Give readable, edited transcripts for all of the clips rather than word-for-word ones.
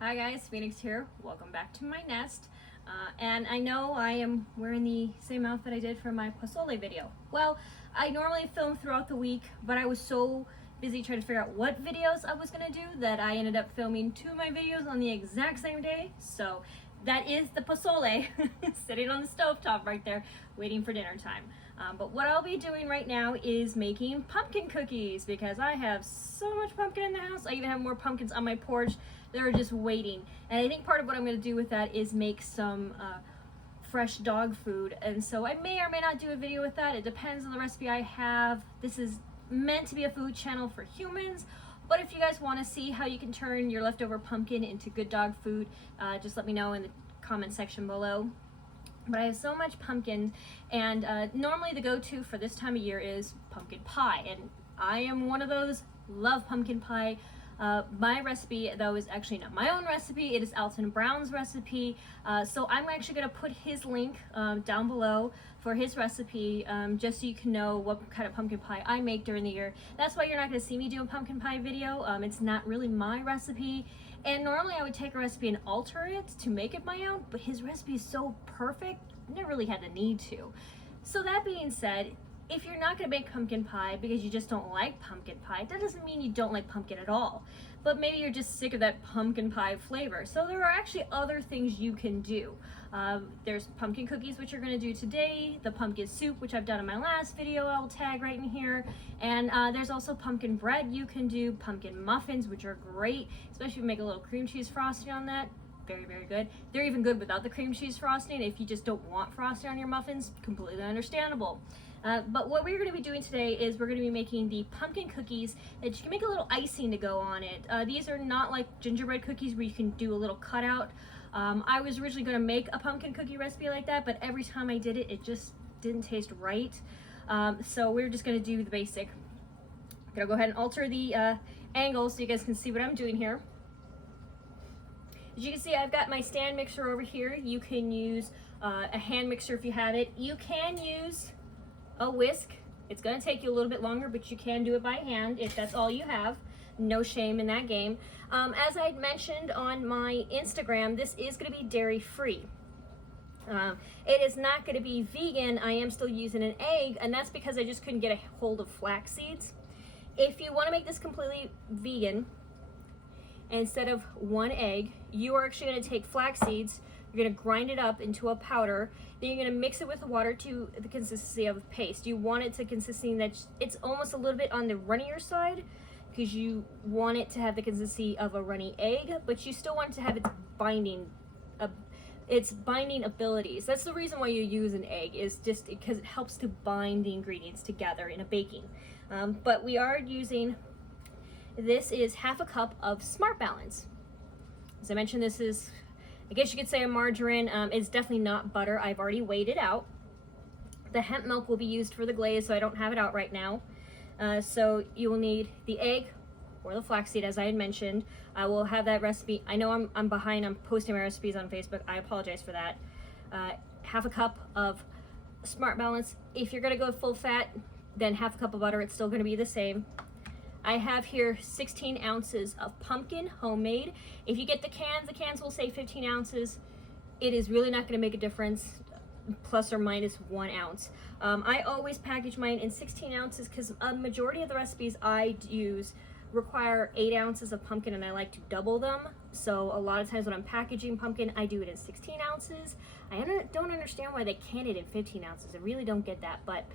Hi guys, Phoenix here. Welcome back to my nest. And I know I am wearing the same outfit I did for my pozole video. Well, I normally film throughout the week, but I was so busy trying to figure out what videos I was gonna do that I ended up filming two of my videos on the exact same day. So that is the pozole sitting on the stovetop right there waiting for dinner time. But what I'll be doing right now is making pumpkin cookies because I have so much pumpkin in the house. I even have more pumpkins on my porch that are just waiting. And I think part of what I'm going to do with that is make some fresh dog food. And so I may or may not do a video with that. It depends on the recipe I have. This is meant to be a food channel for humans. But if you guys want to see how you can turn your leftover pumpkin into good dog food, just let me know in the comment section below. But I have so much pumpkin, and normally the go-to for this time of year is pumpkin pie, and I am one of those, love pumpkin pie. My recipe, though, is actually not my own recipe. It is Alton Brown's recipe. So I'm actually going to put his link down below for his recipe, just so you can know what kind of pumpkin pie I make during the year. That's why you're not going to see me do a pumpkin pie video. It's not really my recipe. And normally I would take a recipe and alter it to make it my own, but his recipe is so perfect, I never really had the need to. So that being said, if you're not going to make pumpkin pie because you just don't like pumpkin pie, that doesn't mean you don't like pumpkin at all. But maybe you're just sick of that pumpkin pie flavor. So there are actually other things you can do. There's pumpkin cookies, which you're going to do today, the pumpkin soup, which I've done in my last video, I'll tag right in here. And there's also pumpkin bread you can do, pumpkin muffins, which are great, especially if you make a little cream cheese frosting on that. Very, very good. They're even good without the cream cheese frosting. If you just don't want frosting on your muffins, completely understandable. But what we're going to be doing today is we're going to be making the pumpkin cookies that you can make a little icing to go on it. These are not like gingerbread cookies where you can do a little cutout. I was originally going to make a pumpkin cookie recipe like that, but every time I did it, it just didn't taste right. So we're just going to do the basic. I'm going to go ahead and alter the angle so you guys can see what I'm doing here. As you can see, I've got my stand mixer over here. You can use a hand mixer if you have it. You can use a whisk. It's going to take you a little bit longer, but you can do it by hand if that's all you have. No shame in that game. As I mentioned on my Instagram, this is going to be dairy free. It is not going to be vegan. I am still using an egg, and that's because I just couldn't get a hold of flax seeds. If you want to make this completely vegan, instead of one egg, you are actually going to take flax seeds, you're going to grind it up into a powder, then you're going to mix it with the water to the consistency of a paste. You want it to consistency that it's almost a little bit on the runnier side because you want it to have the consistency of a runny egg, but you still want it to have its binding abilities. That's the reason why you use an egg, is just because it helps to bind the ingredients together in a baking. But we are using, this is half a cup of Smart Balance. As I mentioned, this is, I guess you could say, a margarine. It's definitely not butter. I've already weighed it out. The hemp milk will be used for the glaze, so I don't have it out right now. So you will need the egg or the flaxseed, as I had mentioned. I will have that recipe. I know I'm behind on posting my recipes on Facebook. I apologize for that. Half a cup of Smart Balance. If you're going to go full fat, then half a cup of butter. It's still going to be the same. I have here 16 ounces of pumpkin, homemade. If you get the cans will say 15 ounces. It is really not going to make a difference, plus or minus 1 ounce. I always package mine in 16 ounces because a majority of the recipes I use require 8 ounces of pumpkin, and I like to double them. So a lot of times when I'm packaging pumpkin, I do it in 16 ounces. I don't understand why they can it in 15 ounces. I really don't get that, but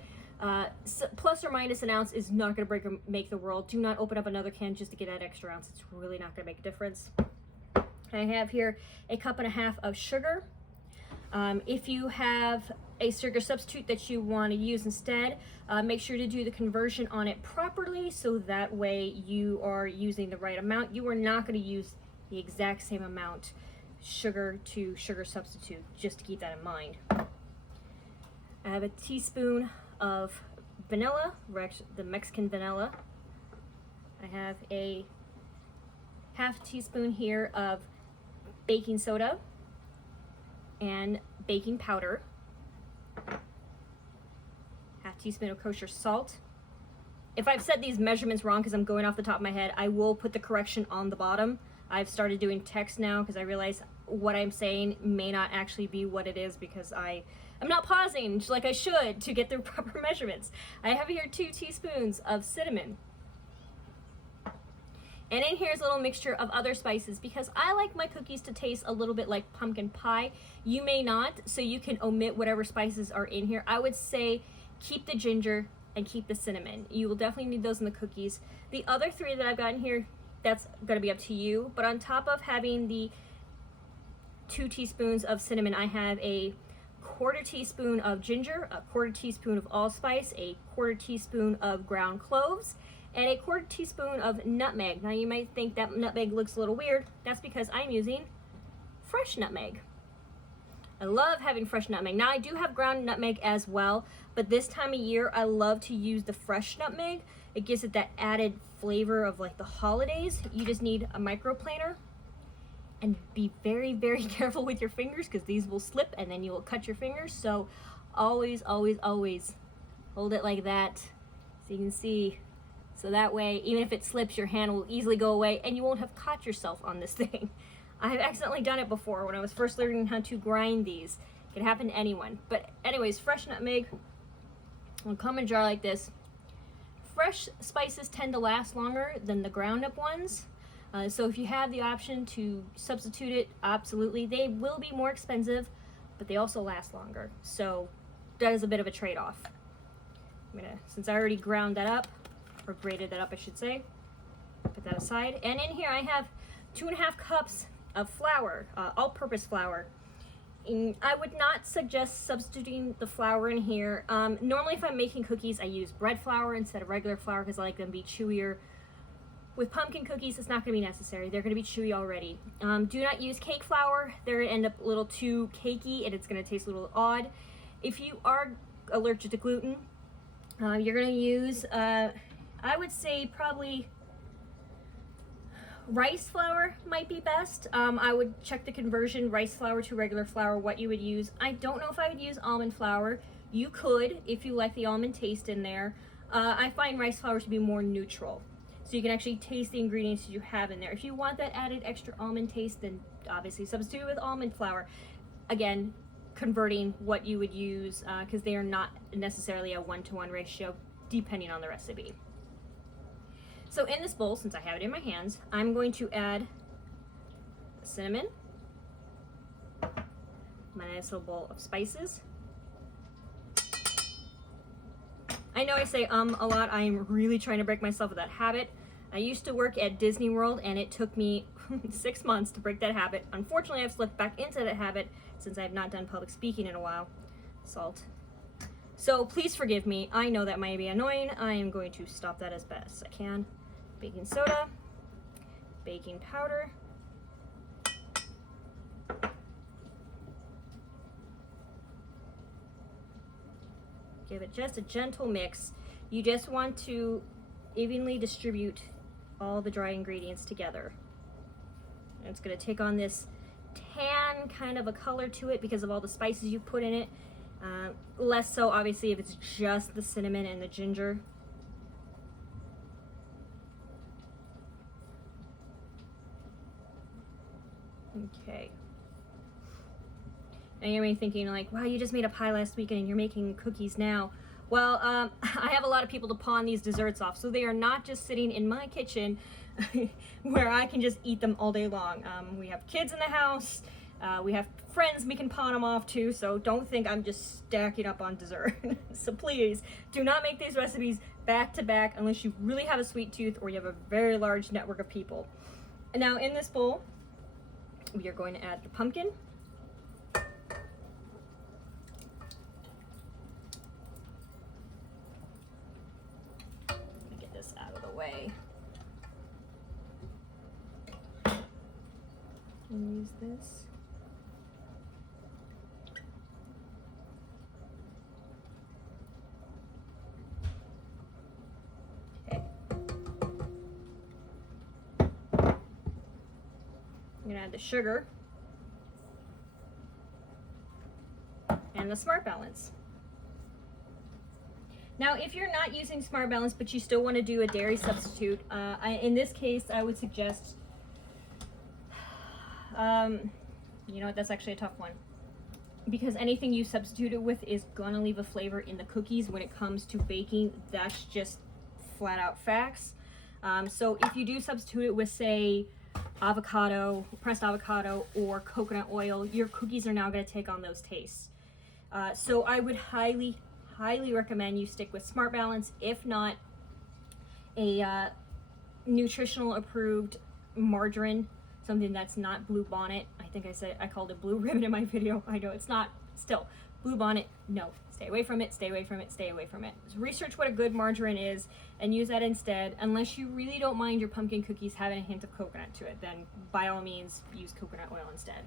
so plus or minus an ounce is not going to break or make the world. Do not open up another can just to get that extra ounce. It's really not going to make a difference. I have here a cup and a half of sugar. If you have a sugar substitute that you want to use instead, make sure to do the conversion on it properly so that way you are using the right amount. You are not going to use the exact same amount sugar to sugar substitute, just to keep that in mind. I have a teaspoon of vanilla, the Mexican vanilla. I have a half teaspoon here of baking soda and baking powder, half teaspoon of kosher salt. If I've said these measurements wrong because I'm going off the top of my head, I will put the correction on the bottom. I've started doing text now because I realize what I'm saying may not actually be what it is because I'm not pausing like I should to get the proper measurements. I have here 2 teaspoons of cinnamon. And in here is a little mixture of other spices because I like my cookies to taste a little bit like pumpkin pie. You may not, so you can omit whatever spices are in here. I would say keep the ginger and keep the cinnamon. You will definitely need those in the cookies. The other 3 that I've got in here, that's gonna be up to you. But on top of having the 2 teaspoons of cinnamon, I have a 1/4 teaspoon of ginger, a 1/4 teaspoon of allspice, a 1/4 teaspoon of ground cloves, and a 1/4 teaspoon of nutmeg. Now you might think that nutmeg looks a little weird. That's because I'm using fresh nutmeg. I love having fresh nutmeg. Now I do have ground nutmeg as well, but this time of year I love to use the fresh nutmeg. It gives it that added flavor of like the holidays. You just need a microplaner and be very, very careful with your fingers because these will slip and then you will cut your fingers. So always, always, always hold it like that so you can see. So that way, even if it slips, your hand will easily go away and you won't have caught yourself on this thing. I have accidentally done it before when I was first learning how to grind these. It can happen to anyone. But anyways, fresh nutmeg will come in a jar like this. Fresh spices tend to last longer than the ground up ones. So if you have the option to substitute it, absolutely. They will be more expensive, but they also last longer. So that is a bit of a trade-off. Since I already ground that up, or grated that up I should say, put that aside. And in here I have 2.5 cups of flour, all-purpose flour. And I would not suggest substituting the flour in here. Normally if I'm making cookies I use bread flour instead of regular flour because I like them to be chewier. With pumpkin cookies, it's not going to be necessary. They're going to be chewy already. Do not use cake flour. They're going to end up a little too cakey and it's going to taste a little odd. If you are allergic to gluten, you're going to use, I would say probably rice flour might be best. I would check the conversion, rice flour to regular flour, what you would use. I don't know if I would use almond flour. You could if you like the almond taste in there. I find rice flour to be more neutral. So you can actually taste the ingredients you have in there. If you want that added extra almond taste, then obviously substitute with almond flour. Again, converting what you would use because they are not necessarily a 1-to-1 ratio depending on the recipe. So in this bowl, since I have it in my hands, I'm going to add the cinnamon, my nice little bowl of spices. I know I say a lot. I'm really trying to break myself of that habit. I used to work at Disney World and it took me 6 months to break that habit. Unfortunately, I've slipped back into that habit since I have not done public speaking in a while. Salt. So please forgive me. I know that might be annoying. I am going to stop that as best as I can. Baking soda, baking powder, give it just a gentle mix. You just want to evenly distribute all the dry ingredients together. And it's going to take on this tan kind of a color to it because of all the spices you put in it. Less so obviously if it's just the cinnamon and the ginger. Okay. And you may be thinking like, wow, you just made a pie last weekend and you're making cookies now. Well, I have a lot of people to pawn these desserts off, so they are not just sitting in my kitchen where I can just eat them all day long. We have kids in the house, we have friends we can pawn them off to, so don't think I'm just stacking up on dessert. So please, do not make these recipes back to back unless you really have a sweet tooth or you have a very large network of people. And now in this bowl, we are going to add the pumpkin. Get this out of the way. And use this. Okay. I'm gonna add the sugar and the Smart Balance. Now, if you're not using Smart Balance, but you still want to do a dairy substitute, in this case, I would suggest You know what, that's actually a tough one. Because anything you substitute it with is gonna leave a flavor in the cookies when it comes to baking. That's just flat out facts. So if you do substitute it with, say, avocado, pressed avocado, or coconut oil, your cookies are now gonna take on those tastes. So I would highly recommend you stick with Smart Balance, if not a nutritional approved margarine, something that's not Blue Bonnet. I think I called it Blue Ribbon in my video. I know it's not. Still, Blue Bonnet, no. Stay away from it, stay away from it, stay away from it. So research what a good margarine is and use that instead. Unless you really don't mind your pumpkin cookies having a hint of coconut to it, then by all means use coconut oil instead.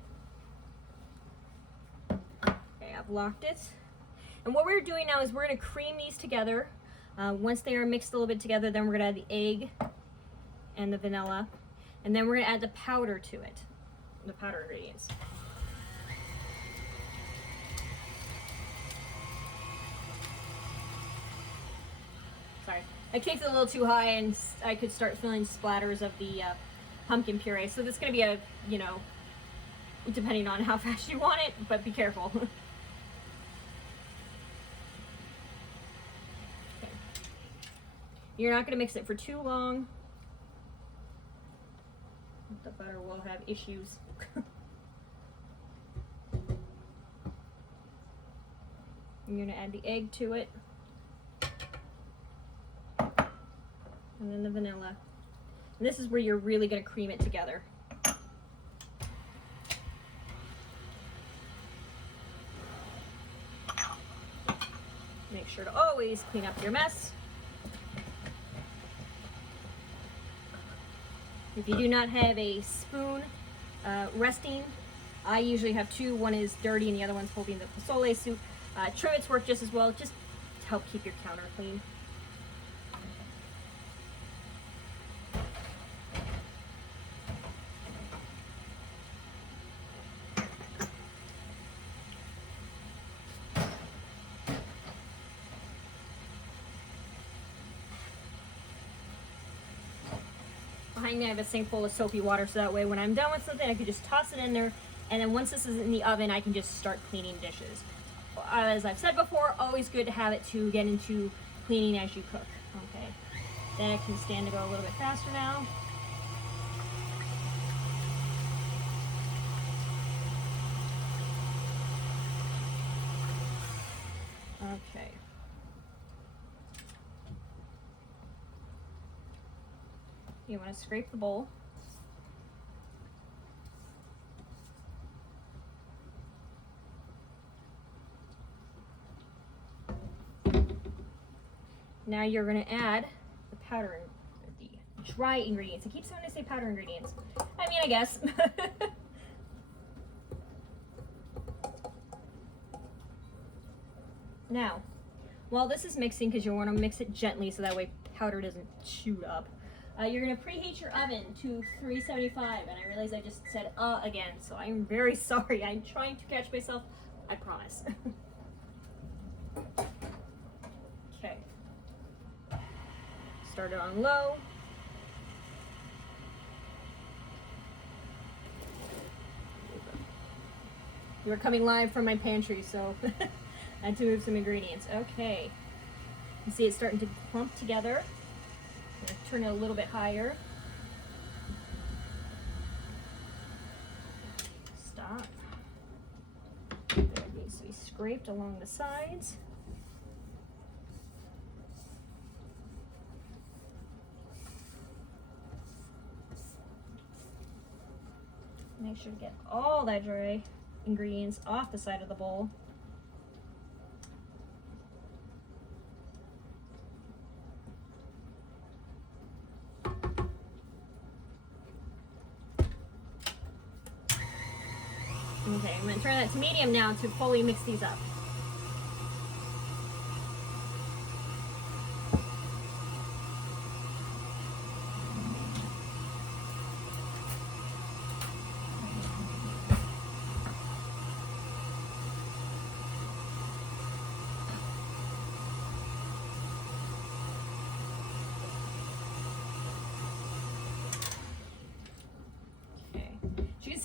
Okay, I've locked it. And what we're doing now is we're gonna cream these together. Once they are mixed a little bit together, then we're gonna add the egg and the vanilla. And then we're gonna add the powder to it, the powder ingredients. Sorry, I kicked it a little too high and I could start feeling splatters of the pumpkin puree. So this is gonna be a, you know, depending on how fast you want it, but be careful. Okay. You're not gonna mix it for too long. The butter will have issues. You're gonna add the egg to it. And then the vanilla. And this is where you're really gonna cream it together. Make sure to always clean up your mess. If you do not have a spoon resting, I usually have two. One is dirty and the other one's holding the pozole soup. Trivets work just as well, just to help keep your counter clean. Behind me I have a sink full of soapy water, so that way when I'm done with something I can just toss it in there, and then once this is in the oven I can just start cleaning dishes. As I've said before, always good to have it to get into cleaning as you cook. Okay, that can stand to go a little bit faster now. Okay. You want to scrape the bowl. Now you're going to add the powder, the dry ingredients. I keep wanting to say powder ingredients. I mean, I guess. Now, while this is mixing, because you want to mix it gently so that way powder doesn't shoot up, you're going to preheat your oven to 375. And I realize I just said again, so I'm very sorry. I'm trying to catch myself, I promise. Okay. Start it on low. We're coming live from my pantry, so I had to move some ingredients. Okay. You see it's starting to clump together. I'm gonna turn it a little bit higher. Stop. That needs to be scraped along the sides. Make sure to get all that dry ingredients off the side of the bowl. Okay, I'm going to turn that to medium now to fully mix these up.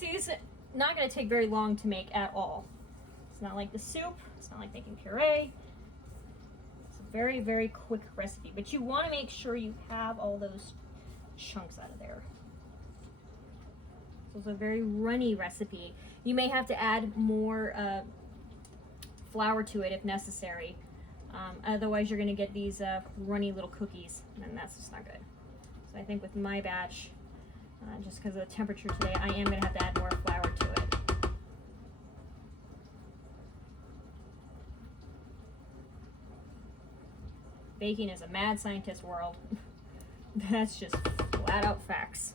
see, this is not going to take very long to make at all. It's not like the soup. It's not like making puree. It's a very, very quick recipe. But you want to make sure you have all those chunks out of there. So it's a very runny recipe. You may have to add more flour to it if necessary. Otherwise, you're going to get these runny little cookies, and that's just not good. So I think with my batch, just because of the temperature today, I am going to have to add more flour to it. Baking is a mad scientist world. That's just flat out facts.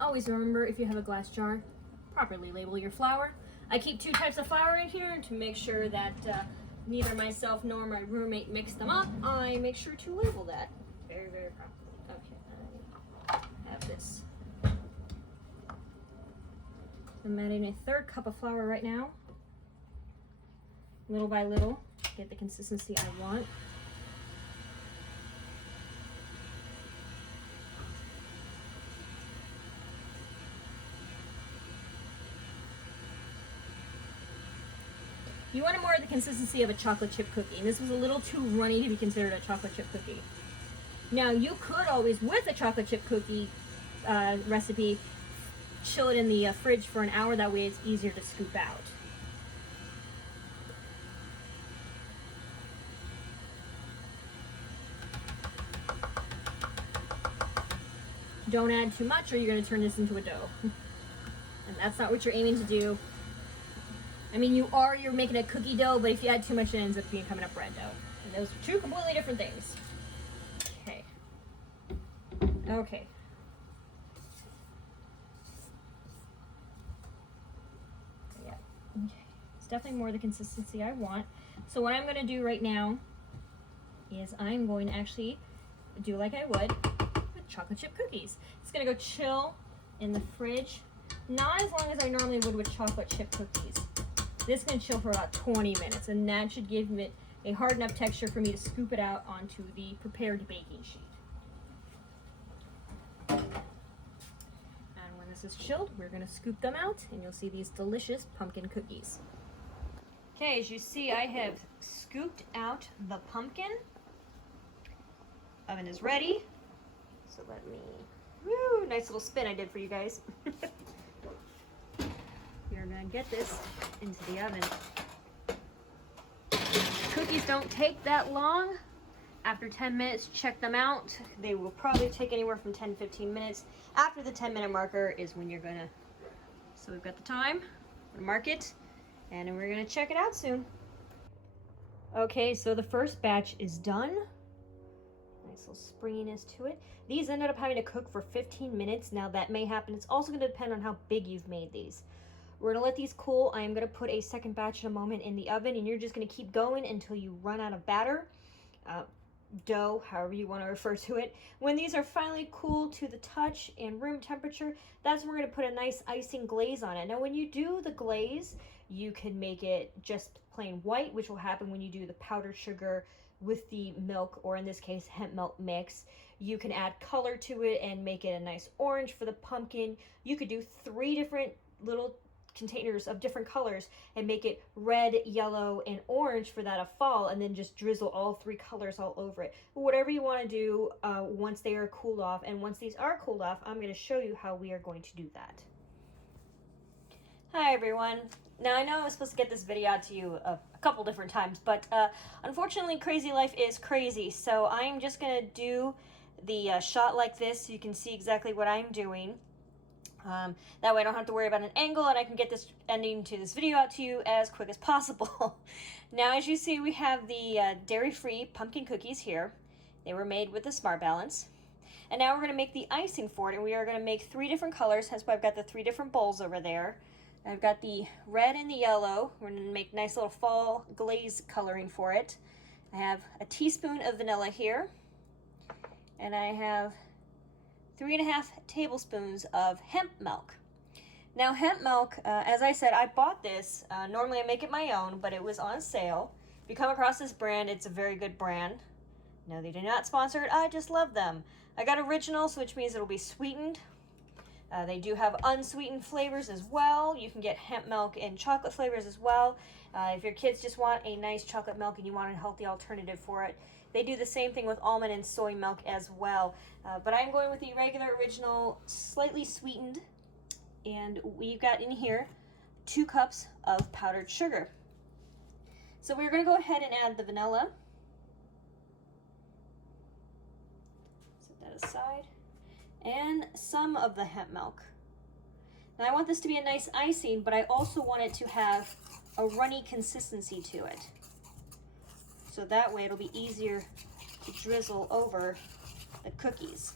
Always remember, if you have a glass jar, properly label your flour. I keep 2 types of flour in here to make sure that neither myself nor my roommate mix them up. I make sure to label that very, very properly. Okay, I have this. I'm adding a 1/3 cup of flour right now. Little by little, get the consistency I want. You want more of the consistency of a chocolate chip cookie, and this was a little too runny to be considered a chocolate chip cookie. Now, you could always, with a chocolate chip cookie recipe, chill it in the fridge for an hour. That way it's easier to scoop out. Don't add too much or you're going to turn this into a dough. And that's not what you're aiming to do. I mean, you're making a cookie dough, but if you add too much, it ends up becoming a bread dough. And those are 2 completely different things. Okay. Okay. Yeah. Okay. It's definitely more the consistency I want. So what I'm going to do right now is I'm going to actually do like I would with chocolate chip cookies. It's going to go chill in the fridge. Not as long as I normally would with chocolate chip cookies. This can chill for about 20 minutes, and that should give it a hard enough texture for me to scoop it out onto the prepared baking sheet. And when this is chilled, we're going to scoop them out, and you'll see these delicious pumpkin cookies. Okay, as you see, I have scooped out the pumpkin. Oven is ready. So let me, woo, nice little spin I did for you guys. You're gonna get this into the oven. Cookies don't take that long. After 10 minutes, check them out. They will probably take anywhere from 10 to 15 minutes. After the 10-minute marker is when you're gonna, so we've got the time, we're gonna mark it, and then we're gonna check it out soon. Okay, so the first batch is done. Nice little springiness to it. These ended up having to cook for 15 minutes. Now that may happen. It's also gonna depend on how big you've made these. We're gonna let these cool. I am gonna put a second batch in a moment in the oven, and you're just gonna keep going until you run out of batter, dough, however you wanna refer to it. When these are finally cool to the touch and room temperature, that's when we're gonna put a nice icing glaze on it. Now when you do the glaze, you can make it just plain white, which will happen when you do the powdered sugar with the milk, or in this case, hemp milk mix. You can add color to it and make it a nice orange for the pumpkin. You could do 3 different little containers of different colors and make it red, yellow, and orange for that of fall, and then just drizzle all 3 colors all over it. Whatever you want to do once they are cooled off. And once these are cooled off, I'm going to show you how we are going to do that. Hi everyone. Now I know I was supposed to get this video out to you a couple different times, but unfortunately crazy life is crazy, so I'm just going to do the shot like this so you can see exactly what I'm doing. That way I don't have to worry about an angle, and I can get this ending to this video out to you as quick as possible. Now as you see, we have the dairy-free pumpkin cookies here. They were made with the Smart Balance. And now we're going to make the icing for it, and we are going to make 3 different colors. That's why I've got the 3 different bowls over there. I've got the red and the yellow. We're going to make nice little fall glaze coloring for it. I have a teaspoon of vanilla here, and I have 3.5 tablespoons of hemp milk. Now hemp milk, as I said, I bought this. Normally I make it my own, but it was on sale. If you come across this brand, it's a very good brand. No, they do not sponsor it. I just love them. I got originals, which means it'll be sweetened. They do have unsweetened flavors as well. You can get hemp milk and chocolate flavors as well. If your kids just want a nice chocolate milk and you want a healthy alternative for it, they do the same thing with almond and soy milk as well. But I'm going with the regular original, slightly sweetened. And we've got in here 2 cups of powdered sugar. So we're going to go ahead and add the vanilla. Set that aside. And some of the hemp milk. Now I want this to be a nice icing, but I also want it to have a runny consistency to it. So that way it'll be easier to drizzle over the cookies.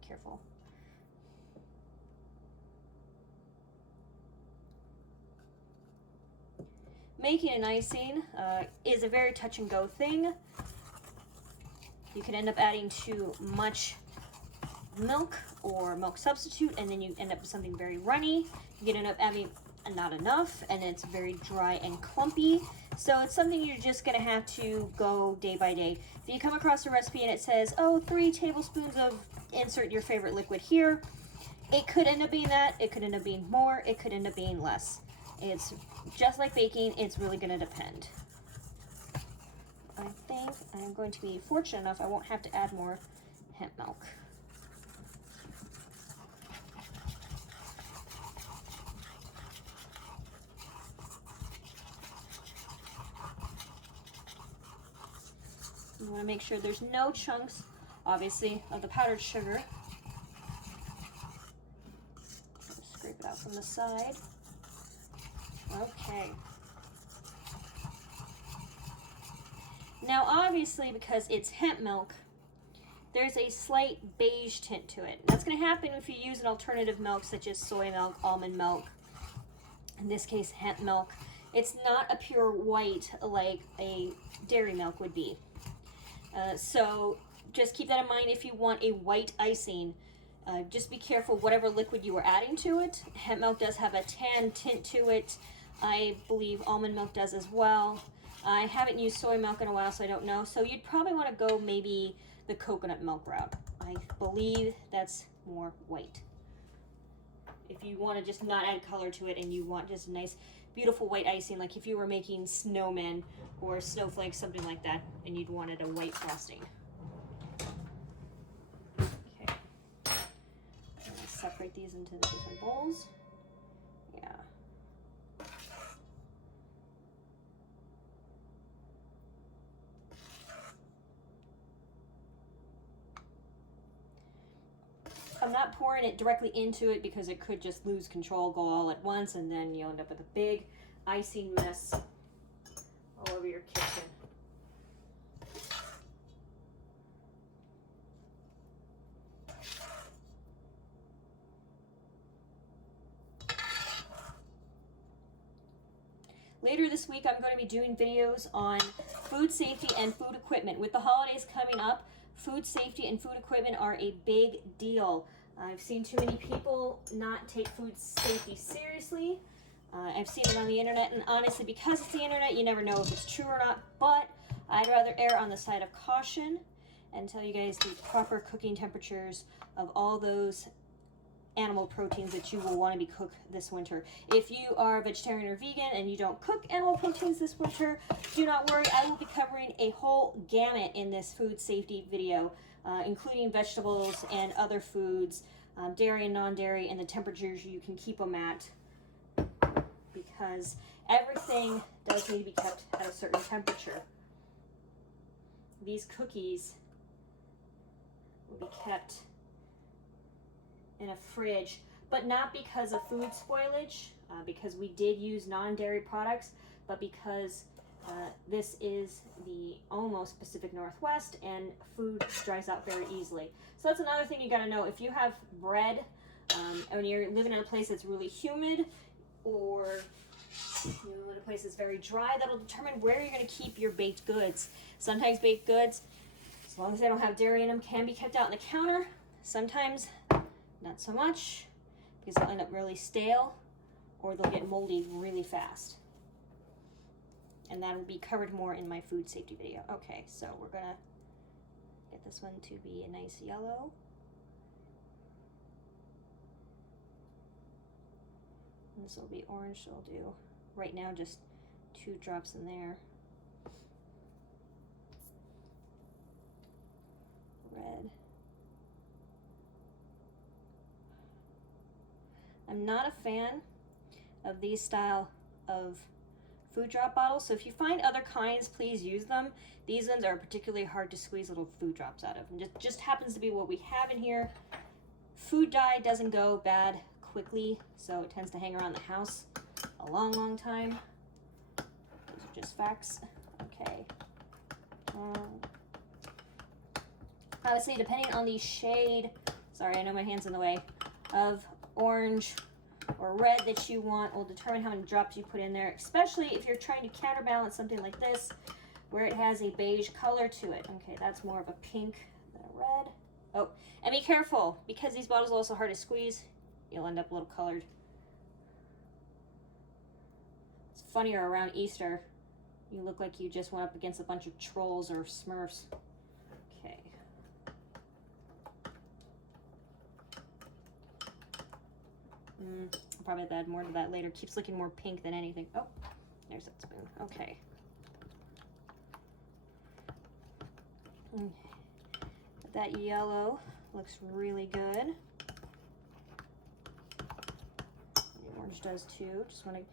Be careful. Making an icing is a very touch and go thing. You can end up adding too much milk or milk substitute, and then you end up with something very runny. You can end up adding not enough, and it's very dry and clumpy. So it's something you're just gonna have to go day by day. If you come across a recipe and it says, oh, 3 tablespoons of insert your favorite liquid here, it could end up being that, it could end up being more, it could end up being less. It's just like baking, it's really gonna depend. I think I'm going to be fortunate enough I won't have to add more hemp milk. You want to make sure there's no chunks, obviously, of the powdered sugar. Scrape it out from the side. Okay. Now, obviously, because it's hemp milk, there's a slight beige tint to it. That's going to happen if you use an alternative milk, such as soy milk, almond milk, in this case, hemp milk. It's not a pure white like a dairy milk would be. So just keep that in mind if you want a white icing. Just be careful whatever liquid you are adding to it. Hemp milk does have a tan tint to it. I believe almond milk does as well. I haven't used soy milk in a while, so I don't know. So you'd probably want to go maybe the coconut milk route. I believe that's more white. If you want to just not add color to it and you want just a nice, beautiful white icing, like if you were making snowmen or snowflakes, something like that, and you'd wanted a white frosting. Okay. I'm going to separate these into the different bowls. Yeah. I'm not pouring it directly into it because it could just lose control, go all at once, and then you'll end up with a big icing mess all over your kitchen. Later this week, I'm going to be doing videos on food safety and food equipment. With the holidays coming up, food safety and food equipment are a big deal. I've seen too many people not take food safety seriously. I've seen it on the internet, and honestly, because it's the internet, you never know if it's true or not, but I'd rather err on the side of caution and tell you guys the proper cooking temperatures of all those animal proteins that you will want to be cooked this winter. If you are vegetarian or vegan and you don't cook animal proteins this winter, do not worry. I will be covering a whole gamut in this food safety video, including vegetables and other foods, dairy and non-dairy, and the temperatures you can keep them at, because everything does need to be kept at a certain temperature. These cookies will be kept in a fridge, but not because of food spoilage, because we did use non-dairy products, but because this is the almost Pacific Northwest and food dries out very easily. So that's another thing you got to know. If you have bread and you're living in a place that's really humid, or in a place that's very dry, that'll determine where you're going to keep your baked goods. Sometimes baked goods, as long as they don't have dairy in them, can be kept out on the counter. Sometimes not so much, because they'll end up really stale or they'll get moldy really fast. and that will be covered more in my food safety video. Okay, so we're gonna get this one to be a nice yellow. And this will be orange, so I'll do right now just 2 drops in there. Red. I'm not a fan of these style of food drop bottles, so if you find other kinds, please use them. These ones are particularly hard to squeeze little food drops out of, and just happens to be what we have in here. Food dye doesn't go bad quickly, so it tends to hang around the house a long time. Those are just facts. Okay. Obviously, depending on the shade, sorry, I know my hand's in the way, of orange or red that you want will determine how many drops you put in there, especially if you're trying to counterbalance something like this where it has a beige color to it. Okay, that's more of a pink than a red. Oh, and be careful, because these bottles are also hard to squeeze, you'll end up a little colored. It's funnier around Easter. You look like you just went up against a bunch of trolls or Smurfs. Okay. I'll probably have to add more to that later. Keeps looking more pink than anything. Oh, there's that spoon. Okay. That yellow looks really good. The orange does too. Just want to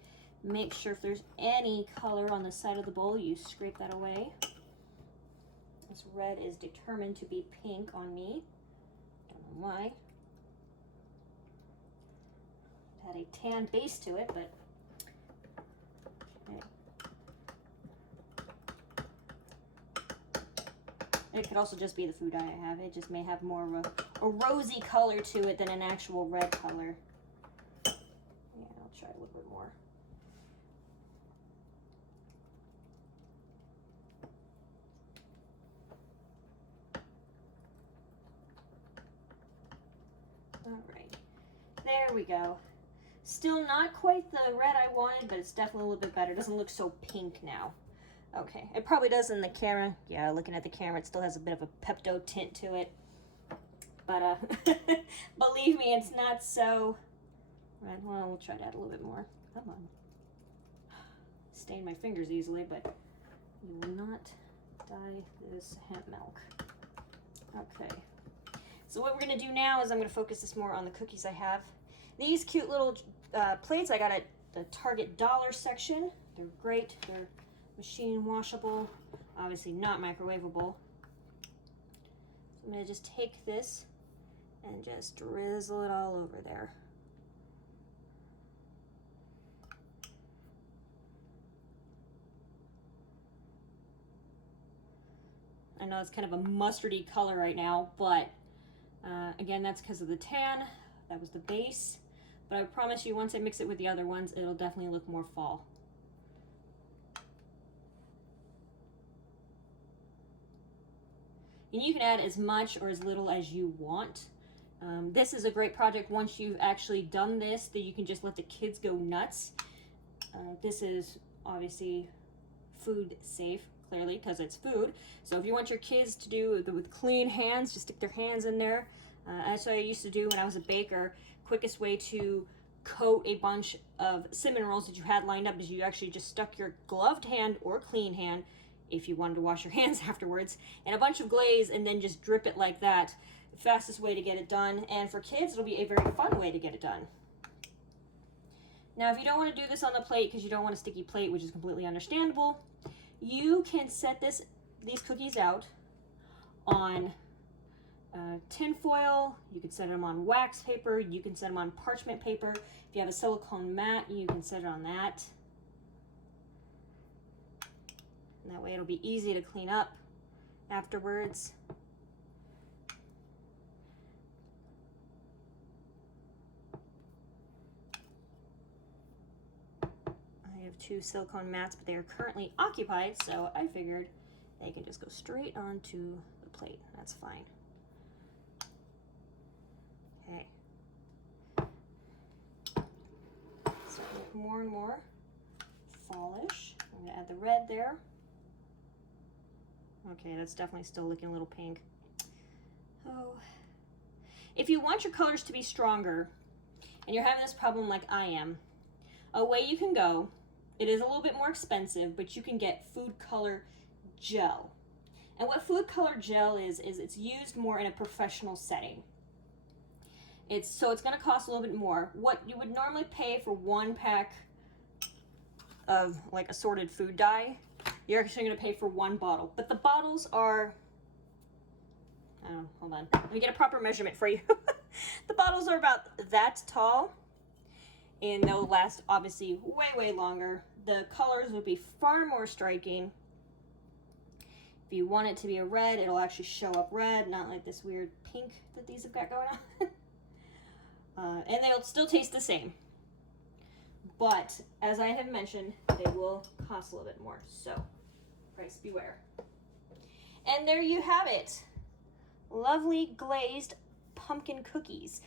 make sure if there's any color on the side of the bowl, you scrape that away. This red is determined to be pink on me. Don't know why. It had a tan base to it, but okay. It could also just be the food dye I have. It just may have more of a rosy color to it than an actual red color. Yeah, I'll try a little bit more. All right, there we go. Still not quite the red I wanted, but it's definitely a little bit better. It doesn't look so pink now. Okay, it probably does in the camera. Yeah, looking at the camera, it still has a bit of a Pepto tint to it. But believe me, it's not so. Right, well, we'll try to add a little bit more. Come on. Stain my fingers easily, but you will not dye this hemp milk. Okay. So what we're gonna do now is I'm gonna focus this more on the cookies I have. These cute little plates I got at the Target dollar section. They're great. They're machine washable, obviously not microwavable. So I'm gonna just take this and just drizzle it all over there. I know it's kind of a mustardy color right now, but again, that's because of the tan. That was the base. But I promise you, once I mix it with the other ones, it'll definitely look more fall. And you can add as much or as little as you want. This is a great project once you've actually done this, that you can just let the kids go nuts. This is obviously food safe, clearly, because it's food. So if you want your kids to do it with clean hands, just stick their hands in there. That's what I used to do when I was a baker. Quickest way to coat a bunch of cinnamon rolls that you had lined up is you actually just stuck your gloved hand or clean hand, if you wanted to wash your hands afterwards, and a bunch of glaze, and then just drip it like that. The fastest way to get it done, and for kids it'll be a very fun way to get it done. Now if you don't want to do this on the plate because you don't want a sticky plate, which is completely understandable, you can set these cookies out on tin foil. You can set them on wax paper, you can set them on parchment paper. If you have a silicone mat, you can set it on that. And that way it'll be easy to clean up afterwards. I have 2 silicone mats, but they are currently occupied, so I figured they can just go straight onto the plate. That's fine. Okay. Starting to look more and more fallish. I'm going gonna add the red there. Okay, that's definitely still looking a little pink. Oh, if you want your colors to be stronger and you're having this problem like I am, a way you can go, it is a little bit more expensive, but you can get food color gel. And what food color gel is it's used more in a professional setting. So it's going to cost a little bit more. What you would normally pay for 1 pack of like assorted food dye, you're actually going to pay for 1 bottle. But the bottles are, I don't know, hold on. Let me get a proper measurement for you. The bottles are about that tall, and they'll last obviously way, way longer. The colors will be far more striking. If you want it to be a red, it'll actually show up red, not like this weird pink that these have got going on. And they'll still taste the same. But, as I have mentioned, they will cost a little bit more. So, price beware. And there you have it. Lovely glazed pumpkin cookies.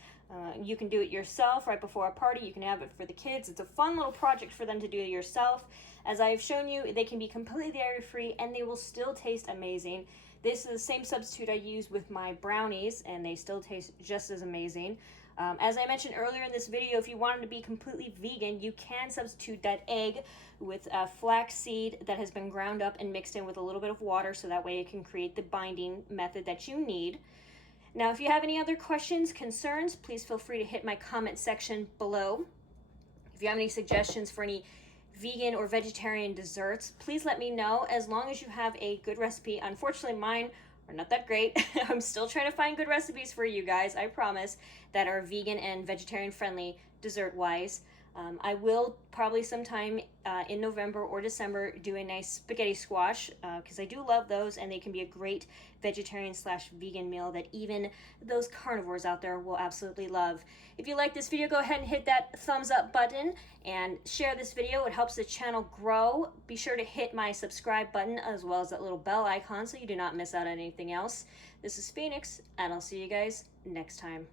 You can do it yourself right before a party. You can have it for the kids. It's a fun little project for them to do yourself. As I have shown you, they can be completely dairy-free and they will still taste amazing. This is the same substitute I use with my brownies and they still taste just as amazing. As I mentioned earlier in this video, if you wanted to be completely vegan, you can substitute that egg with flax seed that has been ground up and mixed in with a little bit of water so that way it can create the binding method that you need. Now, if you have any other questions, concerns, please feel free to hit my comment section below. If you have any suggestions for any vegan or vegetarian desserts, please let me know, as long as you have a good recipe. Unfortunately, mine are not that great. I'm still trying to find good recipes for you guys, I promise, that are vegan and vegetarian friendly dessert-wise. I will probably sometime in November or December do a nice spaghetti squash because I do love those and they can be a great vegetarian/vegan meal that even those carnivores out there will absolutely love. If you like this video, go ahead and hit that thumbs up button and share this video. It helps the channel grow. Be sure to hit my subscribe button as well as that little bell icon so you do not miss out on anything else. This is Phoenix and I'll see you guys next time.